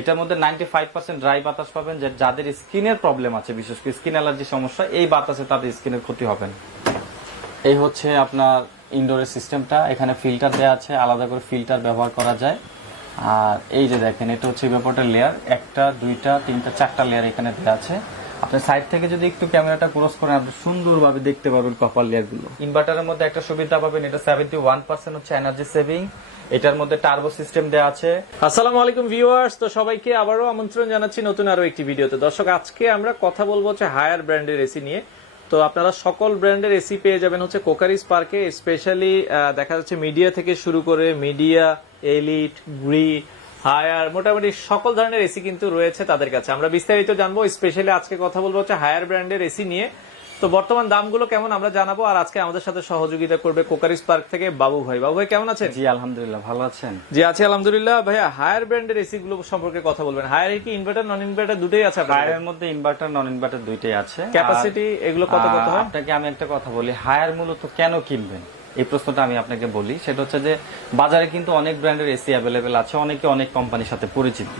এটার মধ্যে 95% ড্রাই বাতাস পাবেন, যে যাদের স্কিনের প্রবলেম আছে, বিশেষ করে স্কিন অ্যালার্জি সমস্যা, এই বাতাসে তাদের স্কিনের ক্ষতি হবে না। এই হচ্ছে আপনার ইনডোরের সিস্টেমটা। এখানে ফিল্টার দেওয়া আছে, আলাদা করে ফিল্টার ব্যবহার করা যায়। আর এই যে দেখেন, এটা হচ্ছে ভেপোরেটর লেয়ার, একটা দুইটা তিনটা চারটা লেয়ার এখানে দেওয়া আছে। আপনি সাইড থেকে যদি একটু ক্যামেরাটা ক্রস করেন, আপনি সুন্দরভাবে দেখতে পারবেন কপার লেয়ার গুলো। ইনভার্টারের মধ্যে একটা সুবিধা পাবেন, এটা 71% হচ্ছে এনার্জি সেভিং। এটার মধ্যে টার্বো সিস্টেম দেওয়া আছে। আসসালামু আলাইকুম ভিউয়ার্স, তো সবাইকে আবারও আমন্ত্রণ জানাচ্ছি নতুন আরো একটি ভিডিওতে। দর্শক, আজকে আমরা কথা বলবো হচ্ছে হায়ার ব্র্যান্ডের এসি নিয়ে। তো আপনারা সকল ব্র্যান্ডের এসি পেয়ে যাবেন হচ্ছে কোকারিস পার্কে। স্পেশালি দেখা যাচ্ছে মিডিয়া থেকে শুরু করে মিডিয়া, এলিট, গ্রি, হায়ার, মোটামুটি সকল ধরনের এসি কিন্তু রয়েছে তাদের কাছে। আমরা বিস্তারিত জানবো। স্পেশালি আজকে কথা বলবো হচ্ছে হায়ার ব্র্যান্ডের এসি নিয়ে। তো বর্তমান দামগুলো কেমন আমরা জানাবো। আর আজকে আমাদের সাথে সহযোগিতা করবে কোকারিস পার্ক থেকে বাবু ভাই। বাবু ভাই কেমন আছেন? জি আলহামদুলিল্লাহ, ভালো আছেন? জি আছি আলহামদুলিল্লাহ। ভাইয়া, হায়ার ব্র্যান্ডের এসি গুলো সম্পর্কে কথা বলবেন। হায়ার কি ইনভার্টার নন ইনভার্টার দুটোই আছে? হায়ারের মধ্যে ইনভার্টার নন ইনভার্টার দুইটাই আছে। ক্যাপাসিটি এগুলো কত কত হয়? আপনাকে আমি একটা কথা বলি, হায়ার মূলত কেন কিনবেন এই প্রশ্নটা আমি আপনাকে বলি। সেটা হচ্ছে যে বাজারে কিন্তু অনেক ব্র্যান্ডের এসি অ্যাভেলেবেল আছে, অনেকে অনেক কোম্পানির সাথে পরিচিত,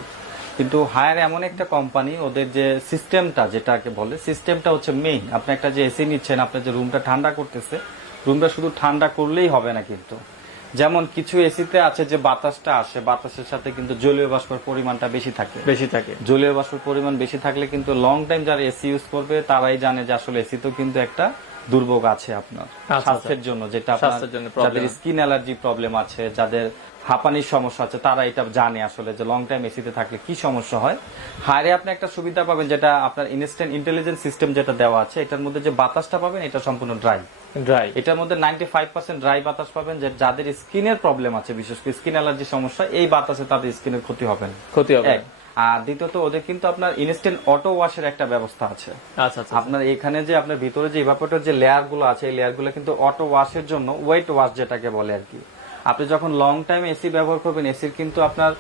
কিন্তু হায়ার এমন একটা কোম্পানি, ওদের যে সিস্টেমটা যেটাকে বলে, সিস্টেমটা হচ্ছে মেইন। আপনি একটা যে এসি নিচ্ছেন, আপনার যে রুমটা ঠান্ডা করতেছে, রুমটা শুধু ঠান্ডা করলেই হবে না কিন্তু। যেমন কিছু এসিতে আছে যে বাতাসটা আসে, বাতাসের সাথে কিন্তু জলীয় বাষ্পের পরিমাণটা বেশি থাকে। জলীয় বাষ্পের পরিমাণ বেশি থাকলে কিন্তু লং টাইম যারা এসি ইউজ করবে তারাই জানে যে আসলে এসি তো কিন্তু একটা দুর্ভোগ আছে আপনার স্বাস্থ্যের জন্য, যেটা যাদের স্কিন অ্যালার্জি প্রবলেম আছে, যাদের হাঁপানির সমস্যা আছে, তারা এটা জানে আসলে যে লং টাইম এসিতে থাকলে কি সমস্যা হয়। হায়ারে আপনি একটা সুবিধা পাবেন, যেটা আপনার ইনস্ট্যান্ট ইন্টেলিজেন্স সিস্টেম যেটা দেওয়া আছে, এটার মধ্যে যে বাতাসটা পাবেন এটা সম্পূর্ণ ড্রাই। এটার মধ্যে 95% ড্রাই বাতাস পাবেন, যে যাদের স্কিনের প্রবলেম আছে, বিশেষ করে স্কিন অ্যালার্জি সমস্যা, এই বাতাসে তাদের স্কিনের ক্ষতি হবে না। আর দ্বিতীয়ত ওদের কিন্তু আপনার ইনস্ট্যান্ট অটো ওয়াশের একটা ব্যবস্থা আছে। আচ্ছা, আপনার এখানে যে আপনার ভিতরে যে ইভাপোরেটর যে লেয়ার গুলো আছে, এই লেয়ার গুলো কিন্তু অটো ওয়াশের জন্য, ওয়েট ওয়াশ যেটাকে বলে আর কি। আপনি যখন লং টাইম এসি ব্যবহার করবেন, এসির কিন্তু আপনার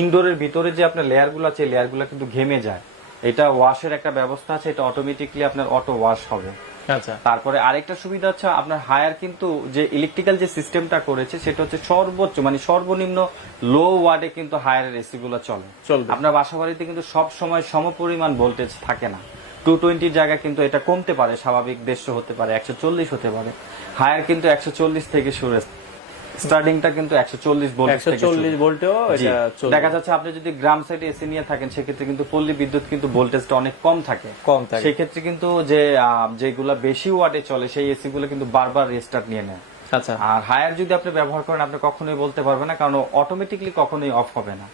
ইনডোরের ভিতরে যে আপনার লেয়ার গুলো আছে, লেয়ার গুলো কিন্তু ঘেমে যায়। এটা ওয়াশের একটা ব্যবস্থা আছে, এটা অটোমেটিকলি আপনার অটো ওয়াশ হবে। আচ্ছা, তারপরে আরেকটা সুবিধা হচ্ছে আপনার হায়ার কিন্তু যে ইলেকট্রিক্যাল যে সিস্টেমটা করেছে, সেটা হচ্ছে সর্বোচ্চ মানে সর্বনিম্ন লো ওয়ার্ডে কিন্তু হায়ারের এসি গুলো চলবে। আপনার বাসা বাড়িতে কিন্তু সব সময় সমপরিমাণ ভোল্টেজ থাকে না। 220 জায়গায় কিন্তু এটা কমতে পারে, স্বাভাবিক 150 হতে পারে, 140 হতে পারে। হায়ার কিন্তু 140 থেকে শুরু, স্টার্টিংটা কিন্তু 140 ভোল্টেও দেখা যাচ্ছে। আপনি যদি গ্রাম সাইডে এসি নিয়ে থাকেন, সেক্ষেত্রে কিন্তু পল্লী বিদ্যুৎ কিন্তু ভোল্টেজটা অনেক কম থাকে। সেই ক্ষেত্রে কিন্তু যেগুলা বেশি ওয়াটে চলে, সেই এসি গুলো কিন্তু বারবার রিস্টার্ট নিয়ে নেয়। আচ্ছা, আর হায়ার যদি আপনি ব্যবহার করেন, আপনি কখনোই বলতে পারবেন না, কারণ অটোমেটিকলি কখনোই অফ হবে না।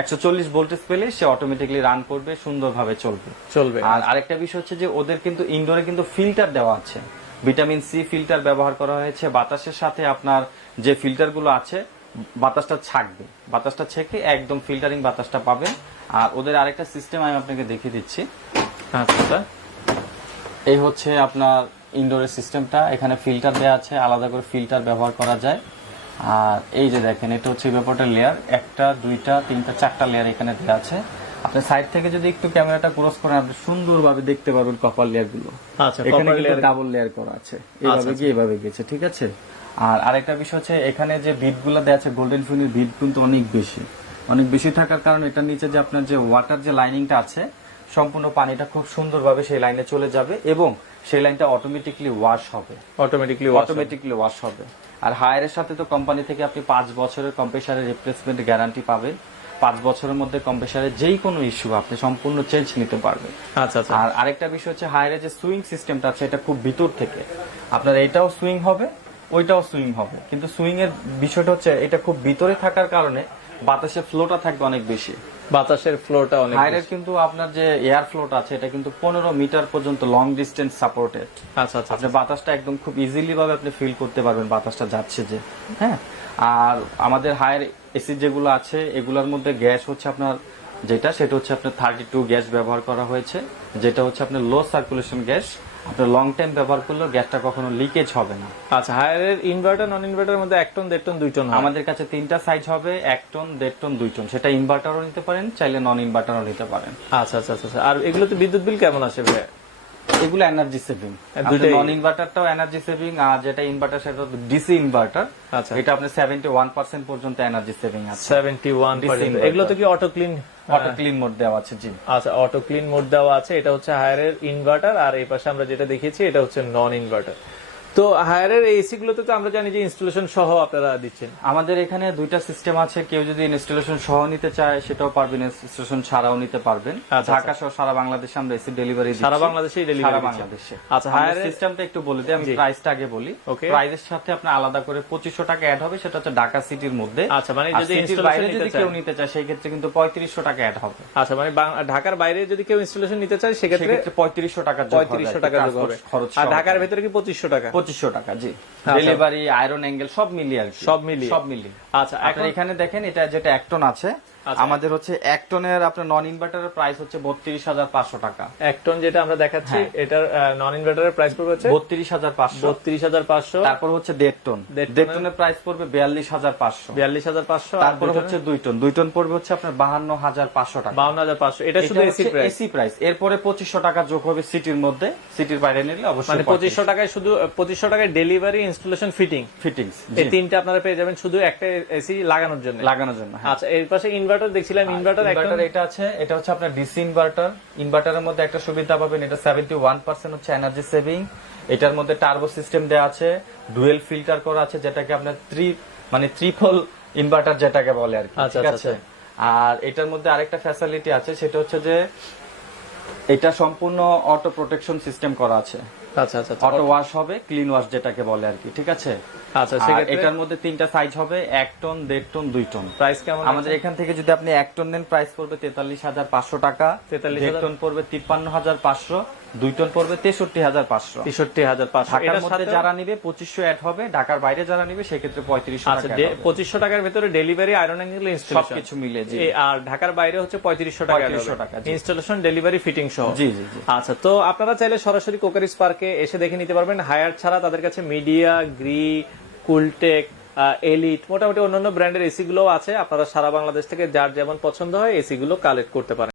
140 ভোল্টেজ পেলে সে অটোমেটিকলি রান করবে, সুন্দরভাবে চলবে। আর আরেকটা বিষয় হচ্ছে যে ওদের কিন্তু ইনডোরে কিন্তু ফিল্টার দেওয়া আছে, ভিটামিন সি ফিল্টার ব্যবহার করা হয়েছে। বাতাসের সাথে আপনার যে ফিল্টার গুলো আছে, বাতাসটা ছেঁকে একদম ফিল্টারিং বাতাসটা পাবেন। আর ওদের আরেকটা সিস্টেম আমি আপনাকে দেখিয়ে দিচ্ছি। আচ্ছা, এই হচ্ছে আপনার ইনডোরের সিস্টেমটা। এখানে ফিল্টার দেওয়া আছে, আলাদা করে ফিল্টার ব্যবহার করা যায়। আর এই যে দেখেন, এটা হচ্ছে ভেপোরেটর লেয়ার, একটা দুইটা তিনটা চারটা লেয়ার এখানে দেওয়া আছে। আপনি সাইড থেকে যদি একটু ক্যামেরাটা ক্রস করেন, আপনি সুন্দরভাবে দেখতে পারবেন কপার লেয়ার গুলো। এখানে কিন্তু ডাবল লেয়ার করা আছে, এভাবে গেছে, ঠিক আছে। আর আরেকটা বিষয় হচ্ছে, এখানে যে বিট গুলো দেওয়া আছে, গোল্ডেন ফিনের বিট কিন্তু অনেক বেশি থাকার কারণে এটার নিচে যে আপনার যে ওয়াটার যে লাইনিংটা আছে, সম্পূর্ণ পানিটা খুব সুন্দরভাবে সেই লাইনে চলে যাবে, এবং সেই লাইনটা অটোমেটিকলি ওয়াশ হবে। আর হায়ারের সাথে তো কোম্পানি থেকে আপনি 5 বছরের কম্প্রেসারের রিপ্লেসমেন্ট গ্যারান্টি পাবেন। 5 বছরের মধ্যে কম্প্রেসারের যেই কোনো ইস্যু আপনি সম্পূর্ণ চেঞ্জ নিতে পারবেন। আচ্ছা। আর আরেকটা বিষয় হচ্ছে, হায়ারের যে সুইং সিস্টেমটা আছে, এটা খুব ভিতর থেকে আপনার এটাও সুইং হবে, ওইটাও সুইং হবে, কিন্তু সুইং এর বিষয়টা হচ্ছে এটা খুব ভিতরে থাকার কারণে বাতাসের ফ্লোটা থাকবে অনেক বেশি। হায়ারের কিন্তু আপনার যে এয়ার ফ্লোটা আছে, এটা কিন্তু 15 মিটার পর্যন্ত লং ডিস্টেন্স সাপোর্টেড। আচ্ছা, আপনি বাতাসটা একদম খুব ইজিলি ভাবে আপনি ফিল করতে পারবেন বাতাসটা যাচ্ছে যে। হ্যাঁ, আর আমাদের হায়ার এসি যেগুলো আছে, এগুলোর মধ্যে গ্যাস হচ্ছে আপনার সেটা হচ্ছে আপনার 32 গ্যাস ব্যবহার করা হয়েছে, যেটা হচ্ছে আপনার লো সার্কুলেশন গ্যাস। আপনার লং টাইম ব্যবহার করলেও গ্যাসটা কখনো লিকেজ হবে না। আচ্ছা, হায়ারের ইনভার্টার নন ইনভার্টারের মধ্যে 1 টন 1.5 টন 2 টন আমাদের কাছে 3টা সাইজ হবে, 1 টন 1.5 টন 2 টন। সেটা ইনভার্টারও নিতে পারেন, চাইলে নন ইনভার্টারও নিতে পারেন। আচ্ছা। আর এগুলোতে বিদ্যুৎ বিল কেমন আসে ভাই? এগুলো এনার্জি সেভিং, দুইটাই নন ইনভার্টারটাও এনার্জি সেভিং, আর যেটা ইনভার্টার সেটা ডিসি ইনভার্টার। আচ্ছা, এটা আপনার 71% পর্যন্ত এনার্জি সেভিং আছে। 71%। এগুলো তো কি auto clean? Auto clean mode দেওয়া আছে, জি। আচ্ছা, অটো ক্লিন মোড দেওয়া আছে। এটা হচ্ছে হায়ারের ইনভার্টার, আর এই পাশে আমরা যেটা দেখিয়েছি এটা হচ্ছে নন ইনভার্টার। তো হায়ারের এসি গুলোতে তো আমরা জানি যে ইনস্টলেশন সহ আপনারা দিচ্ছেন। আমাদের এখানে দুইটা সিস্টেম আছে, কেউ যদি ইনস্টলেশন সহ নিতে চায় সেটাও পারবেন, ইনস্টলেশন ছাড়াও নিতে পারবেন। ঢাকা সহ সারা বাংলাদেশে আমরা এসি ডেলিভারি দিচ্ছি। সারা বাংলাদেশেই ডেলিভারি সারা বাংলাদেশে। আচ্ছা, হায়ারের সিস্টেমটা একটু বলে দিই, আমি প্রাইসটা আগে বলি। প্রাইসের সাথে আপনার আলাদা করে 2500 টাকা অ্যাড হবে, সেটা হচ্ছে ঢাকা সিটির মধ্যে। আচ্ছা, মানে যদি সিটির বাইরে যদি কেউ নিতে চায় সেই ক্ষেত্রে কিন্তু 3500 টাকা অ্যাড হবে। আচ্ছা, মানে ঢাকার বাইরে যদি কেউ ইনস্টলেশন নিতে চায় সেক্ষেত্রে 3500 টাকা যোগ হবে, 3500 টাকা যোগ হবে। আর ঢাকার ভেতরে কি 2500 টাকা? 2500 টাকা, জি। ডেলিভারি, আয়রন অ্যাঙ্গেল সব মিলিয়ে আর কি, সব মিলিয়ে। আচ্ছা, আপনার এখানে দেখেন এটা যেটা 1 টন আছে, আমাদের হচ্ছে 1 টনের আপনার নন ইনভার্টারের প্রাইস হচ্ছে 32500 টাকা। 1 টন যেটা আমরা দেখাচ্ছি এটার নন ইনভার্টারের প্রাইস পড়বে হচ্ছে 32500। 32500। তারপর হচ্ছে 1.5 টন, 1.5 টনের প্রাইস পড়বে 42500। 42500। তারপর হচ্ছে 2 টন, 2 টন পড়বে হচ্ছে আপনার 52500 টাকা। 52500, এটা শুধু এসি প্রাইস। এরপরে 2500 টাকা যোগ হবে সিটির মধ্যে, সিটির বাইরে নিলে অবশ্যই মানে 2500 টাকায় শুধু 2500 টাকায় ডেলিভারি, ইনস্টলেশন, ফিটিংস এই তিনটা আপনারা পেয়ে যাবেন শুধু একটা এসি লাগানোর জন্য। আচ্ছা, এর পাশে ইনভার্টার দেখছিলাম, ইনভার্টার এটা আছে, এটা হচ্ছে আপনার ডিসি ইনভার্টার। ইনভার্টারের মধ্যে একটা সুবিধা পাবেন, এটা 71% হচ্ছে এনার্জি সেভিং। এটার মধ্যে টার্বো সিস্টেম দেওয়া আছে, ডুয়েল ফিল্টার করা আছে, যেটাকে আপনার ট্রিপল ইনভার্টার যেটাকে বলে আর কি, ঠিক আছে। আর এটার মধ্যে আরেকটা ফ্যাসিলিটি আছে, সেটা হচ্ছে যে এটা সম্পূর্ণ অটো প্রোটেকশন সিস্টেম করা আছে। আচ্ছা, অটো ওয়াশ হবে, ক্লিন ওয়াশ যেটাকে বলে আর কি, ঠিক আছে। আচ্ছা, এটার মধ্যে 3টা সাইজ হবে, 1 টন, 1.5 টন, 2 টন। প্রাইস কেমন? আমাদের এখান থেকে যদি আপনি 1 টন নেন প্রাইস পড়বে 43500 টাকা, 1.5 টন পড়বে 53500, 2 টন পড়বে 63500। 63500। ঢাকার মধ্যে যারা নিবে 2500 অ্যাড হবে, ঢাকার বাইরে যারা নিবে সেক্ষেত্রে 3500 টাকা। 2500 টাকার ভিতরে ডেলিভারি, আয়রন অ্যাঙ্গেল, ইনস্টলেশন সবকিছু মিলে, জি। আর ঢাকার বাইরে হচ্ছে 3500 টাকা, ইনস্টলেশন, ডেলিভারি, ফিটিং সহ। জি। আচ্ছা, তো আপনারা চাইলে সরাসরি কোকারিস পার্কে এসে দেখে নিতে পারবেন। হায়ার ছাড়া তাদের কাছে মিডিয়া, গ্রি, কুলটেক, এলিট, মোটামুটি অন্যান্য ব্র্যান্ডের এসি গুলো আছে। আপনারা সারা বাংলাদেশ থেকে যার যেমন পছন্দ হয় এসি গুলো কালেক্ট করতে পারেন।